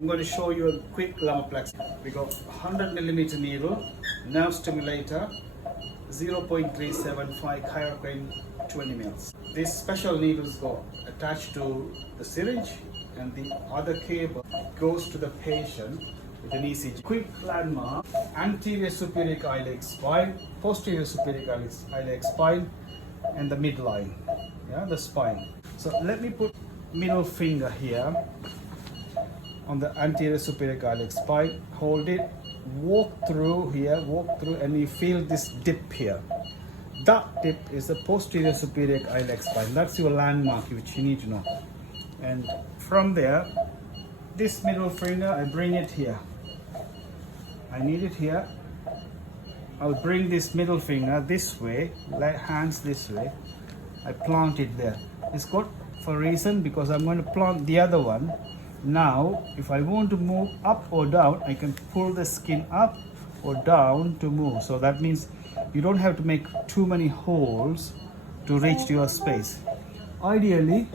I'm going to show you a quick lumbar plexus. We got 100mm needle, nerve stimulator, 0.375 chiropractic 20 mils. These special needles go attached to the syringe, and the other cable goes to the patient with an ECG. Quick landmark: anterior superior iliac spine, posterior superior iliac spine, and the midline, the spine. So let me put middle finger here on the anterior superior iliac spine, hold it, walk through here, and you feel this dip here. That dip is the posterior superior iliac spine. That's your landmark which you need to know. And from there, this middle finger, I bring it here. I need it here. I'll bring this middle finger this way, hands this way. I plant it there. It's good for a reason, because I'm going to plant the other one. Now, if I want to move up or down, I can pull the skin up or down to move. So that means you don't have to make too many holes to reach to your space. Ideally,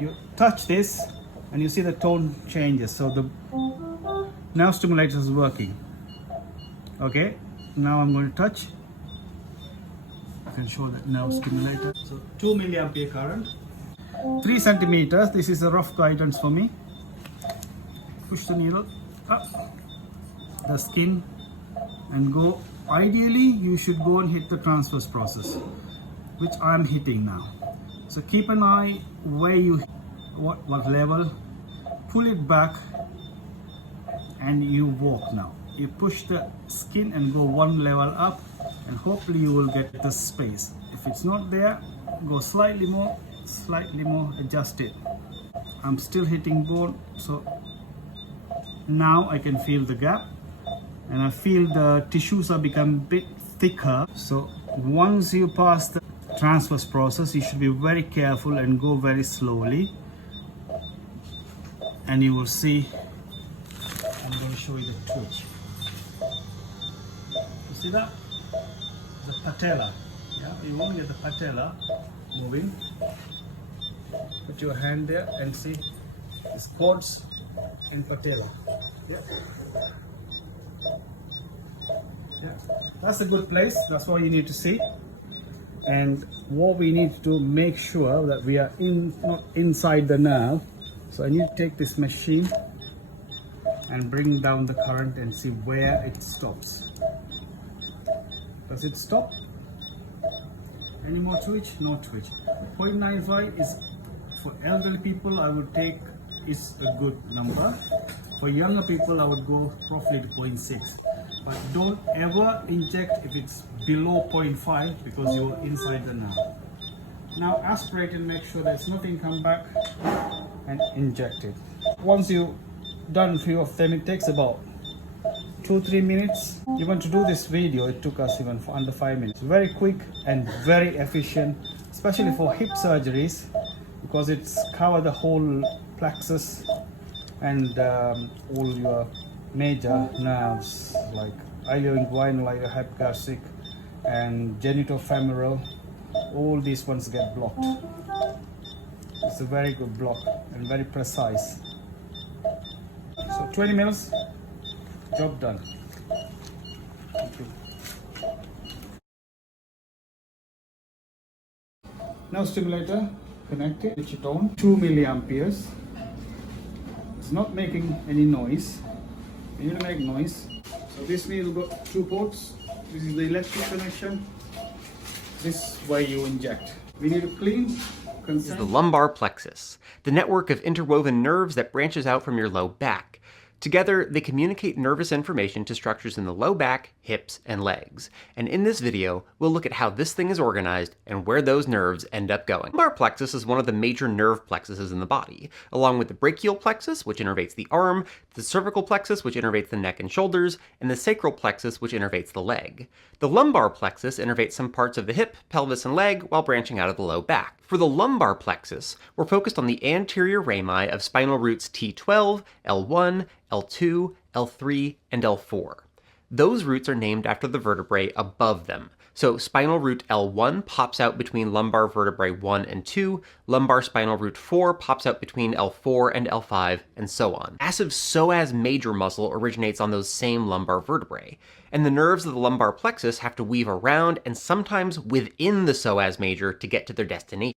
you touch this and you see the tone changes. So the nerve stimulator is working. Okay, now I'm going to touch. I can show that nerve stimulator. So 2 milliampere current, 3 centimeters. This is a rough guidance for me. Push the needle up the skin and go. Ideally, you should go and hit the transverse process, which I'm hitting now. So keep an eye where you, what level. Pull it back and you walk now. You push the skin and go one level up, and hopefully you will get the space. If it's not there, go slightly more, adjust it. I'm still hitting bone, so now I can feel the gap, and I feel the tissues are becoming a bit thicker. So once you pass the transverse process, you should be very careful and go very slowly, and you will see. I'm going to show you the twitch. You see that? The patella. Yeah, you want to get the patella moving. Put your hand there and see the quads and patella. Yeah. Yeah. That's a good place. That's what you need to see. And what we need to do, make sure that we are not inside the nerve. So I need to take this machine and bring down the current and see where it stops. Does it stop? Any more twitch? No twitch. 0.95 is for elderly people. I would take is a good number. For younger people, I would go roughly to 0.6. But don't ever inject if it's below 0.5, because you're inside the nerve. Now aspirate and make sure there's nothing. Come back and inject it. Once you done few of them, it takes about 2-3 minutes. Even to do this video, it took us even under 5 minutes. Very quick and very efficient, especially for hip surgeries, because it's cover the whole plexus and all your major nerves like ilioinguinal, hypogastric, and genitofemoral. All these ones get blocked. It's a very good block and very precise. So 20 mils, job done. Thank you. Now stimulator connected, switch it on. 2 milliamperes. It's not making any noise. You need to make noise. So this needle got 2 ports. This is the electric connection. This way you inject. We need to clean. This is the lumbar plexus, the network of interwoven nerves that branches out from your low back. Together, they communicate nervous information to structures in the low back, hips, and legs. And in this video, we'll look at how this thing is organized and where those nerves end up going. The lumbar plexus is one of the major nerve plexuses in the body, along with the brachial plexus, which innervates the arm, the cervical plexus, which innervates the neck and shoulders, and the sacral plexus, which innervates the leg. The lumbar plexus innervates some parts of the hip, pelvis, and leg while branching out of the low back. For the lumbar plexus, we're focused on the anterior rami of spinal roots T12, L1, L2, L3, and L4. Those roots are named after the vertebrae above them. So spinal root L1 pops out between lumbar vertebrae 1 and 2, lumbar spinal root 4 pops out between L4 and L5, and so on. Massive psoas major muscle originates on those same lumbar vertebrae, and the nerves of the lumbar plexus have to weave around and sometimes within the psoas major to get to their destination.